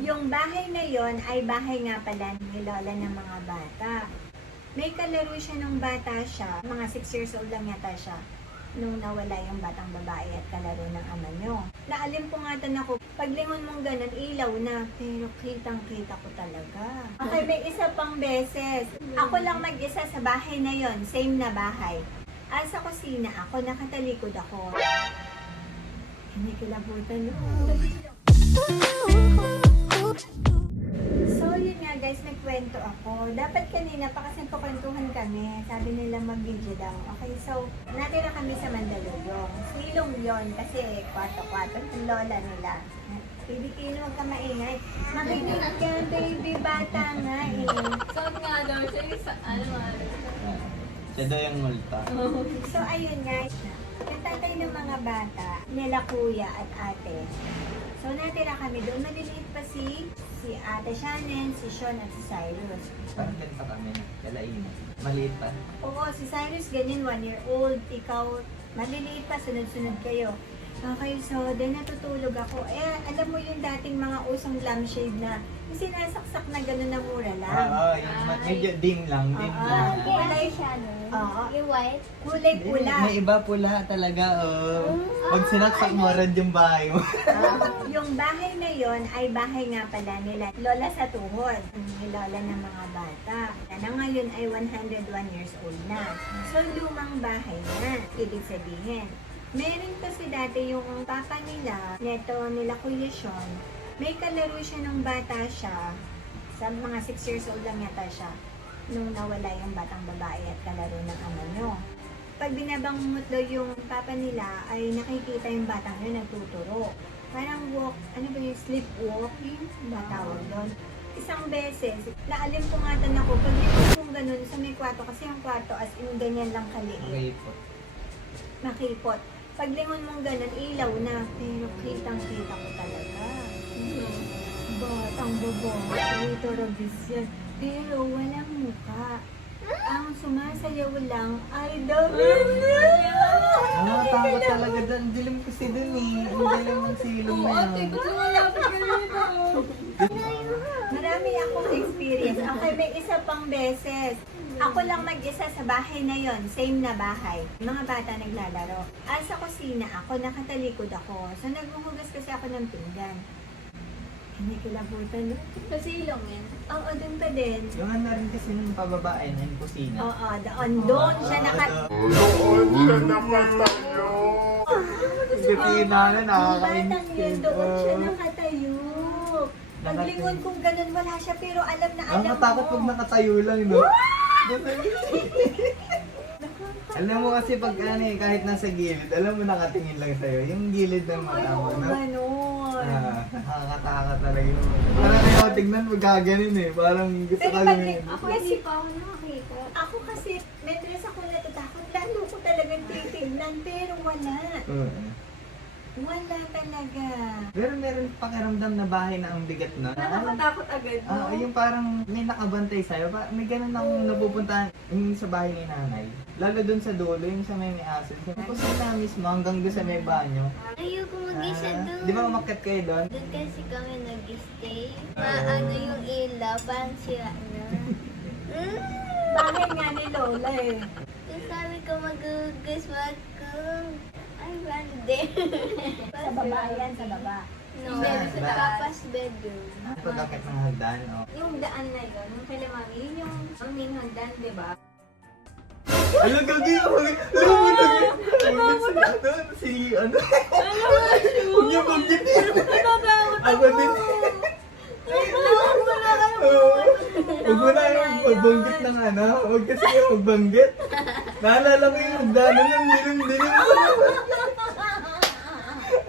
Yung bahay na yon ay bahay nga pala ni Lola ng mga bata. May kalaro siya nung bata siya, mga 6 years old lang yata siya, nung nawala yung batang babae at kalaro ng ama nyo. Naalimpungatan ako, paglingon mong ganun, ilaw na, pero kitang-kita ko talaga. Okay, may isa pang beses. Ako lang mag-isa sa bahay na yon, same na bahay. Sa kusina ako, nakatalikod ako. Hindi kilabutan no. So, yun nga guys, nagkwento ako. Dapat kanina pa kasi pakwentuhan kami. Sabi nila mag-video daw. Okay, so, natira kami sa Mandaluyong. Silong yon kasi kwarto-kwarto ng lola nila. Baby Kino, huwag ka maingay. Makinig ka, baby, bata nga eh. So nga daw siya yung Siya daw yung multa. So, ayun guys. Yung tatay ng mga bata, nila kuya at ate. So, natira kami doon. Maliliit pa si Ate Shannon, si Sean at si Cyrus. Parang ganito kami. Kalain. Maliit pa. Oo, si Cyrus ganyan, 1 year old. Ikaw, maliliit pa, sunod-sunod kayo. Okay, so then natutulog ako. Alam mo yung dating mga usong lampshade na yung sinasaksak na gano'n na mura lang. Yung medyo dim lang. Dim lang. Kulay siya, no? Oo. Yung white? Kulay pula. May iba pula talaga. Pag sinaksak mo, red yung bahay mo. Yung bahay na yon ay bahay nga pala nila Lola sa tuhod. Ni Lola ng mga bata. Na ngayon ay 101 years old na. So lumang bahay na. Ibig sabihin, meron kasi dati yung papa nila, neto nila Kuya Sean, may kalaro siya nung bata siya, sa mga 6 years old lang yata siya, nung nawala yung batang babae at kalaro ng ama nyo. Pag binabangungot daw yung papa nila, ay nakikita yung batang yun nagtuturo. Parang walk, ano ba yung sleepwalking? Ba tawag doon? Isang beses, naalimpungatan ako, pag kung ganun sa may kwarto, kasi yung kwarto as in ganyan lang kaliit. Okay po. Makipot. Paglingon mong ganun, ilaw na, pero kitang-kita ko talaga. Batang babae, torobis yan. Pero walang muka. Ang sumasayaw lang ay damit niya. Takot talaga dyan. Dilim kasi dun eh. Ang dilim ng silong na yan. Marami akong experience. Okay, may isa pang beses. Ako lang mag-isa sa bahay na yon, same na bahay. Mga bata naglalaro. Sa kusina ako, nakatalikod ako. So, naghuhugas kasi ako ng pinggan. Hindi kilabutan, no? Kasi ilong yan. Oo, dun pa din. Yung ano rin kasi ng pababae na yung kusina. Oo, doon siya Kusina na, nakakainis. Batang yun, doon siya nakatayo. Paglingon kung ganun, wala siya, pero alam na Ang alam matakot pag nakatayo lang, no? Alam mo kasi pag ano eh, kahit nasa gilid, alam mo nakatingin lang sa'yo. Yung gilid ng mata mo, no? Ganun. Nakakatakot talaga yun. Parang ayaw tignan, magkaganin eh. Parang gusto Pero ka pag, lang. ako kasi pa ako nakakita. Ako kasi, medres ako natatakot. Lalo ko talagang titignan, pero wala. Wala talaga. Pero meron pakiramdam na bahay na ang bigat na. Nakakatakot agad, no? Yung parang may nakabantay sa'yo. May ganun akong napupuntahan yung sa bahay ni nanay. Lalo dun sa dulo, yung sa may asin. Tapos na mismo hanggang doon sa may banyo. Ayoko mag-isa doon. Di ba umakyat kayo doon? Doon kasi kami nag-stay. Maano yung ilaw, parang sira na. Bahay nga ni Lola eh. Tapos sabi ko mag-ugas ko. Ay, bande. Sa baba yan, sa baba. No, Saan? sa tapas bedroom. Pag-akit ng hagdan, oh. Yung daan na yun, yung kay Mami, yun yung ang main hagdan, di ba? Alam, gagi ako. Alam mo, gagi. Si, ano? Huwag niyo pagkitin. Ako din. Huwag mo na yung pagbanggit ng ano. Huwag kasi yung pagbanggit. Naalala ko yung hagdanan ng dilim-dilim.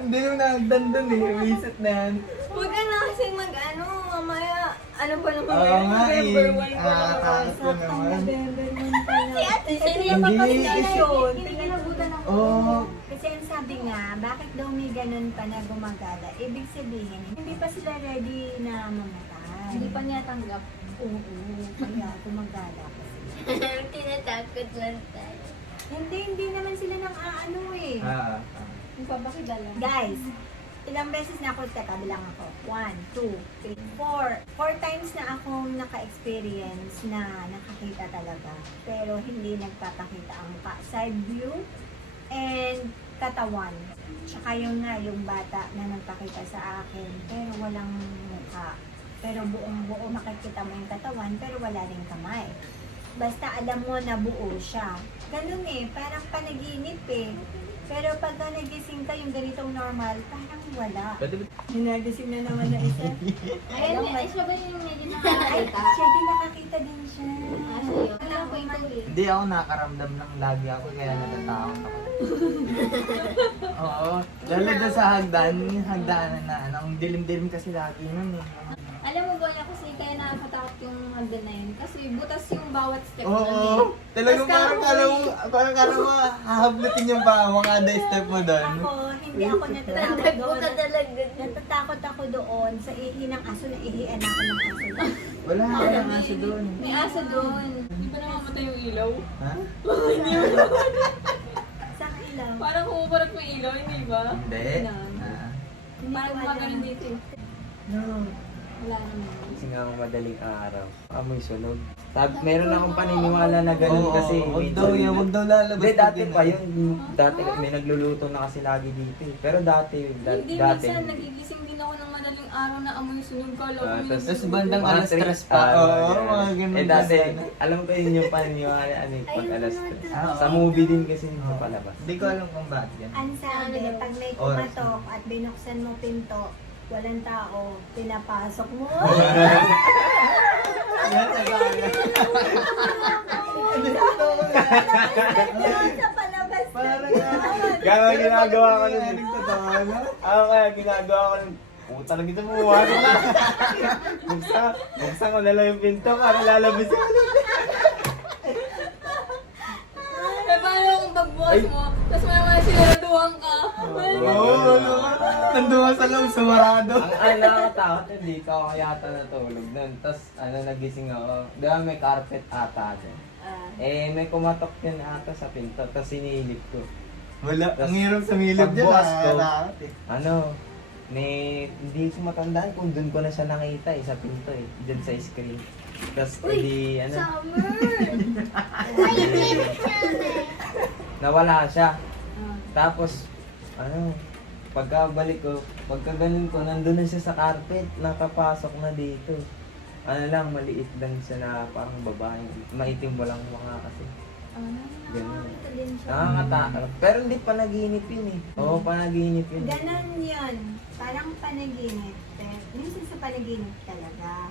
Hindi yung nahagdan dun eh. Reset na yan. Huwag ka na kasi mag-ano, mamaya. Ano pa naman Oo nga eh. November 1 pa Takot ko naman. November 1 pa Si ate, Kasi sino yung yung Hindi, papasyalasyon, kasi- pinagbutan ako. Oo. Kasi ang sabi nga, bakit daw may ganun pa na gumagala? Ibig sabihin, hindi pa sila ready na mamatay. Hindi pa niya tanggap. Oo, kaya gumagala pa sila. Tinatakot lang tayo. Hindi naman sila nang aano eh. Ah. Magpapakilala. Guys, Ilang beses na ako, teka, bilang ako. 1, 2, 3, 4. 4 times na akong naka-experience na nakakita talaga. Pero hindi nagpapakita ang mukha. Side view and katawan. Tsaka yung nga, yung bata na nagpakita sa akin. Pero walang mukha. Pero buong buo makikita mo yung katawan, pero wala rin kamay. Basta alam mo na buo siya. Ganun eh, parang panaginip eh. Pero pagka nagising ka, yung ganitong normal, parang wala. Hinagising na naman na isa. Ayun, siya ba yung medyo Ay, nakakita? siya din nakakita din siya. Siya. Wala ko ito eh. Hindi ako nakakaramdam ng lagi ako kaya natatakot ako. Oo. Lalo doon sa hagdan, yung hagdanan na ano, ang dilim-dilim kasi lagi nun eh. Alam mo ba niya kasi kaya nakakatakot yung hagdan na yun? Kasi butas yung bawat step Oo. nun Talagang Basta parang kala mo hahablutin yung pa mga kada step mo doon. Ako, hindi ako natatakot Tagdag doon. ka talaga. Natatakot ako doon sa ihi ng aso na ihian ako ng aso. Wala ka ng aso doon. May aso doon. Hindi pa namamatay yung ilaw. Ha? Sa ilaw. Parang kumuparap yung ilaw, hindi ba? Hindi. Ganun. Ah. Hindi Parang ko gumagano alam. dito eh. No. Wala naman. Kasi nga ang madaling araw, amoy sunog. Meron akong paniniwala na ganun kasi. Wag daw yan, wag daw lalabas. Hindi, pag dati ganun. pa yun. Dati may nagluluto na kasi lagi dito eh. Pero dati, Hindi, dati. minsan nagigising din ako ng madaling araw na amoy sunog ka. Tapos bandang Mga alas three- 3 pa. ah, Oo, ganun. mga ganun. Eh dati, ganun. alam ko yun yung paniniwala ano eh, pag alas 3. Ah, Sa movie din kasi sa palabas. Hindi ko alam kung bakit yan. Ang sabi, pag may Oras kumatok at binuksan mo pinto, walang tao, pinapasok mo. Yan, nagkakala. Sa palabas na Parang yun. Gano'n ginagawa ko nun. Yan, totoo, no? Ako kaya ginagawa ko nun. Puta lang ito mo, wala na. Buksan ko na lang yung pinto para lalabas yun. Eh, paano kung pagbukas mo, tapos may mga sinaraduhan ka? Oo, nandun ka sa loob, sumarado. Ang nakakatakot, hindi ka ako yata natulog nun. Tapos nagising ako. Di ba may carpet ata dyan? Eh, may kumatok din ata sa pinto. Tapos sinilip ko. Wala, ang hirap sa milip dyan. Pagbukas ko, nakakatakot eh. Hindi ko matandaan kung doon ko na siya nakita sa pinto eh. Dyan sa screen. Tapos edi, Summer! Ay, hindi nawala siya. Tapos, pagkabalik ko, pagka ganun ko, nandun na siya sa carpet, nakapasok na dito. Maliit lang siya na parang babae. Maitim mo lang mga kasi. Ganun. Ito din siya. Nakakatakot. Pero hindi pa naginip yun eh. Oo, panaginip yun. Ganon yun. Parang panaginip. Minsan sa panaginip talaga.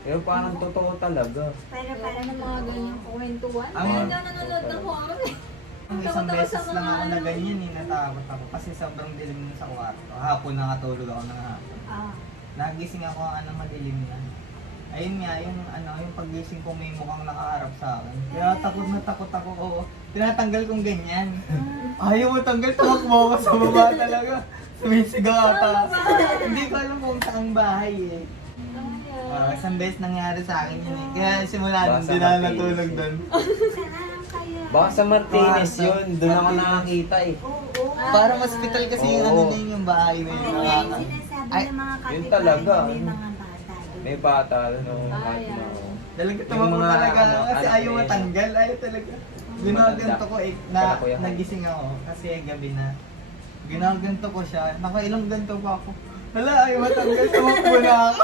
Pero parang totoo talaga. Pero Parang parang ng mga ganyang kwentuhan. Ang- Kaya nga nanonood ng horror eh. Ang isang beses lang ako na ganyan eh, natakot ako kasi sobrang dilim nun sa kwarto. Hapon nakatulog ako ng hapon. Nagising ako ang madilim na. Ayun nga, yung paggising ko may mukhang nakaharap sa akin. Kaya takot na takot ako, oo. Tinatanggal kong ganyan. Ayaw mo tanggal, tumakbo ako sa baba talaga. Sumisigaw ata. Hindi ko alam kung saang bahay eh. Isang beses nangyari sa akin yun eh. Kaya simula nun, Baka sa di na Martinez natulog yun. doon. saan kaya? Baka sa Martinez yun, doon ako nakakita eh. Oo. Parang hospital kasi yung Oo. ano na yun, yung bahay na yun. Kaya yung sinasabi Ay, ng mga yun kapitbahay talaga. na may mga bata doon. May bata, ano, kahit Ayan. na. Talaga Yung tumakbo mga, talaga ano, kasi anak ayaw ni- matanggal, ayaw talaga. Ginaganto ko eh, Kala ko yan. nagising ako kasi gabi na. Ginaganto ko siya, nakailang ganto pa ako. Hala, ayaw matanggal, tumakbo na ako.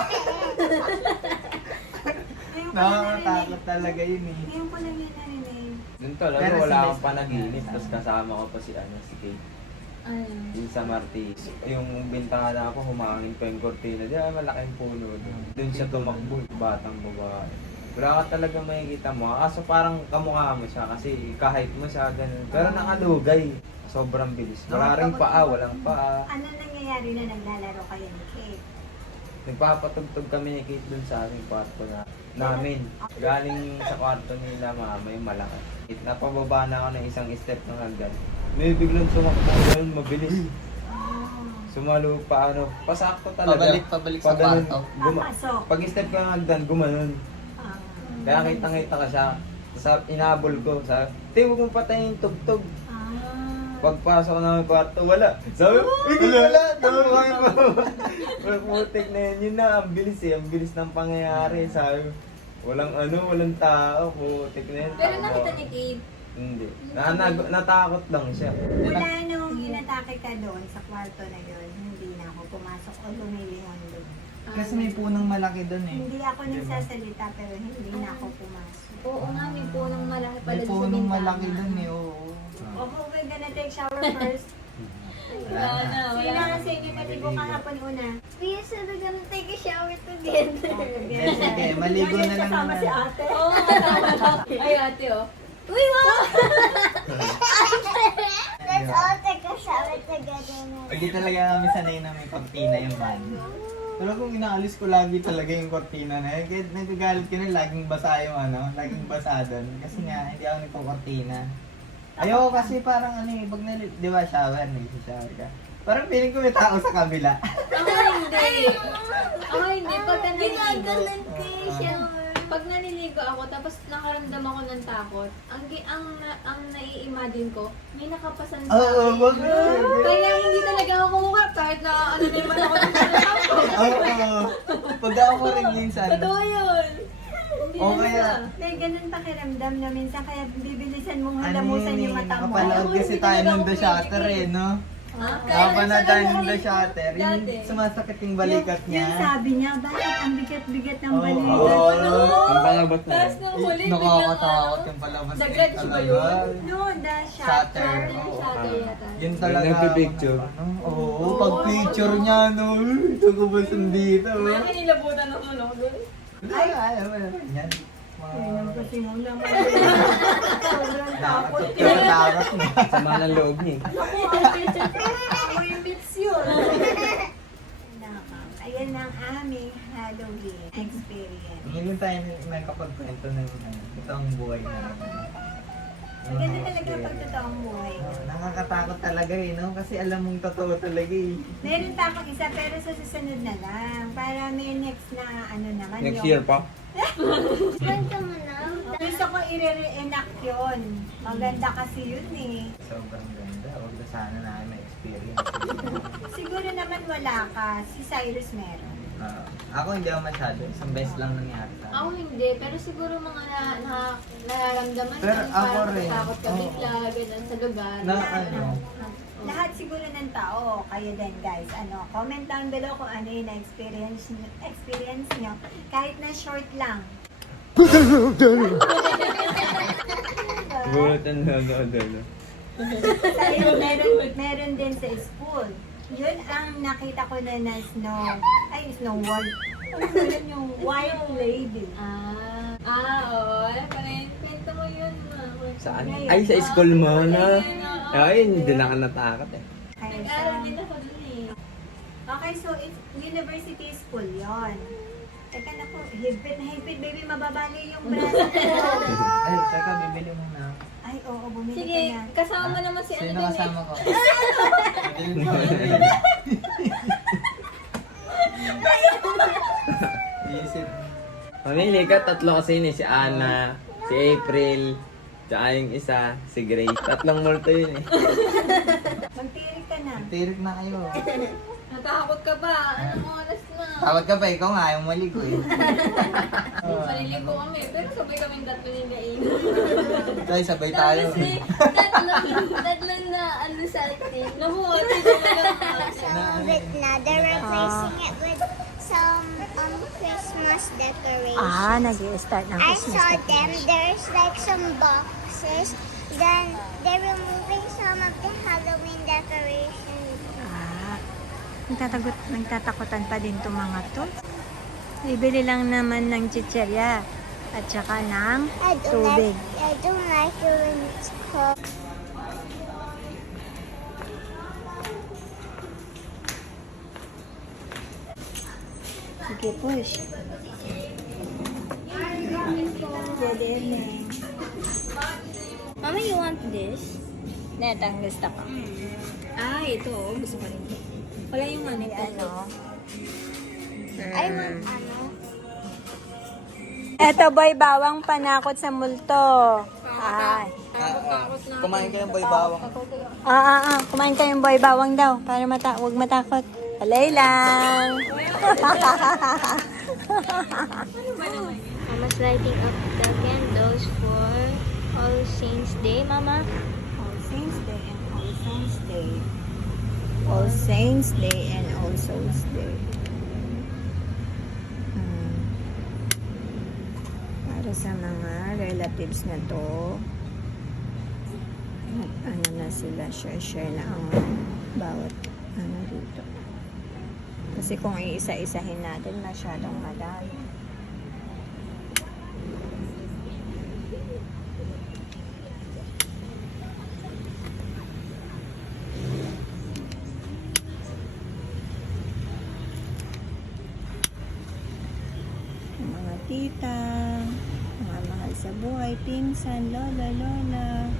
Ngayon ko lang Nakakatakot narinig. talaga yun eh. Ngayon ko lang yun narinig. Doon talaga, Pero wala si akong Best- panaginip, tapos kasama ko pa si Kate. Ayun. Yung sa Martinez. Yung bintana ko, humangin pa yung cortina. Di ba, malaking puno doon. Doon siya tumakbo, batang babae. Wala ka talaga makikita mo. Kaso parang kamukha mo siya kasi kahit mo siya ganun. Pero nakalugay. Sobrang bilis. Wala rin paa, walang paa. Ano nangyayari na naglalaro kayo ni Kate? Nagpapatugtog kami ni Kate dun sa aming kwarto namin. Galing sa kwarto nila mama yung malaki. Napababa na ako ng isang step ng hagdan. May biglang sumakbo ganun, mabilis. Sumalo pa pasakto talaga. Pabalik sa Pag ganun, kwarto. Papasok. Pag step ka ng hagdan, gumanon. Ah. Kaya kitang-kita ka siya. Tapos inabol ko. Sabi, "Te, huwag mong patayin yung tugtog." Pagpasok ko namin kwarto, wala. Sabi, hindi wala. Sabi ko kami pa. Putik na yun. Yun na, ang bilis eh. Ang bilis ng pangyayari. Sabi, walang tao. Putik na yun. Pero nakita ni Kate. Hindi. Natakot lang siya. Mula nung inatake ka doon sa kwarto na yun, hindi na ako pumasok o lumilingon doon. Kasi may punong malaki doon eh. Hindi ako nagsasalita pero hindi na ako pumasok. Oo nga, may punong malaki pala May sa punong bintana. malaki doon eh, oo. Okay, we're gonna take shower first. Wala na, Sino wala na na. kasi inyo naligo kahapon una? We said we're gonna take a shower together. Sige, sige, maligo na lang Kasama naman. si ate. Oo, ay ate oh. Uy, wow! Let's all take a shower together now. Pag di talaga kami sanay na may kortina yung banyo. Pero kung inaalis ko lagi talaga yung kortina na yun, kahit nagagalit ka na, laging basa yung laging basa doon. Kasi nga, hindi ako nagko-kortina. Ayoko kasi parang pag di ba shower, nag-shower ka. Parang feeling ko may tao sa kabila. Ako hindi. Ako hindi. Pagka naliligo. Ginagalan ko yung shower. Pag naliligo ako, tapos nakaramdam ako ng takot, ang nai-imagine ko, may nakapasan sa Oo, akin. wag Kaya hindi talaga ako kumuha kahit na ano naman ako ng takot. Oo. Pag ako rin minsan. Totoo yun. Hindi O na kaya, May ganun pakiramdam na minsan kaya bibilisan mong ano halamusan yun yung eh, mata mo. nakapanood kasi tayo ng The Shutter eh, no? Ha? Nakapanood tayo ng The Shutter, yung Dati. sumasakit yung balikat Yung niya. sabi niya, bakit ang bigat-bigat ng Oo. balikat? Ang palabas na Tapos yun. nung huli, Nakakatakot yung palabas. The Grudge ba yun? No, the Shutter. shutter. Oo. Shadow yata. Yun talaga. Nagpipicture. Oo, pag picture niya, no? Ito ko ba sundita, May oh? kinilabutan ako no doon. Ay, alam mo yan. Ayun kasi mo naman. Sobrang takot. Takot na. Sama ng loob niya. Ako yung bits yun. Ayan ang aming Halloween experience. Ngayon tayo nagkapagkwento ng totoong buhay na. Maganda talaga pag totoong buhay. Nakakatakot talaga eh, no? Kasi alam mong totoo talaga eh. Meron pa akong isa pero sa susunod na lang. Para may next na ano naman. Next yung- year pa. Kwento mo na. Gusto ko i-re-enact yun. Maganda kasi yun eh. Sobrang ganda. Huwag na sana namin na-experience. Siguro naman wala ka. Si Cyrus meron. Ako hindi ako masyado. Isang beses lang nangyari sa Ako akin. hindi, pero siguro mga nararamdaman Pero yan, ako parang rin. takot ka Oo. bigla, ganun sa lugar. Na ano, Lahat siguro ng tao, kayo din guys. Comment down below kung ano yung experience nyo. Kahit na short lang. Gugutan na doon. Tayo, meron din sa school. Yun ang nakita ko na snow. Ay, snow world. Ano yun yung white lady? Oo. Parang kwento mo yun. Saan? Ay, sa school mo na. Ay, hindi na ka natakot eh. Kaya Nag-aaral din ako dun eh. okay, so it's university school yon. Teka na po, higpit na higpit, baby, mababali yung braso ko. ay, teka, bibili mo na. Ay, oo, bumili Sige, ka na. kasama mo naman si ano Sino dun eh. kasama ko? Bibili mo. Isip. Mamili ka, tatlo kasi yun eh. Si Ana, si April, tsaka yung isa, si Grace. Tatlong multo yun eh. Magtirik ka na. Tirik na kayo. Natakot ka ba? Anong oras na? Tawad ka pa, ikaw nga, ayaw maligo eh. Maliligo kami, pero sabay kaming tatlo ni Nain. Tayo, sabay tayo. Tapos may tatlong na ano sa atin. Nabuhat, ito na lang. Some of it na. They're replacing it with some Christmas decorations. nag-i-start ng I saw them. There's like some boxes. Then they're removing some of the Halloween decorations. Nagtatakutan pa din itong mga to. Ibili lang naman ng chicherya at saka ng tubig. I don't like it when it's cold. Sige, push. Good evening. Mama, you want this? Net, ang gusto ko. Ito. Gusto ko rin. Wala yung ano. I want ano. Eto boy, bawang panakot sa multo. Ay. Kumain ka ng boy bawang. Kumain kayong boy bawang daw para huwag matakot. Alay lang. Mama's lighting up the candles for All Saints Day, Mama. All Saints Day and All Souls Day. All Saints Day and All Souls Day. Para sa mga relatives na to, ano na sila, share na ang bawat ano dito. Kasi kung iisa-isahin natin, masyadong madami. Mga tita, mga mahal sa buhay, pinsan, lola, lola.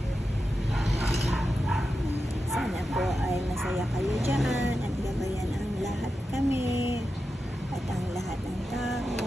Sana po ay masaya kayo dyan at gabayan ang lahat kami at ang lahat ng tao.